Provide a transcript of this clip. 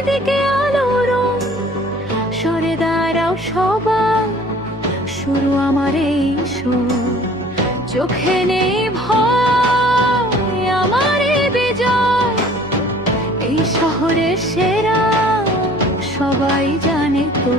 চারিদিকে আলোর সরে দাঁড়াও সবাই, শুরু আমার এই সুর। চোখে নেই ভয়, আমার এই বিজয়, এই শহরের সেরা সবাই জানে তো।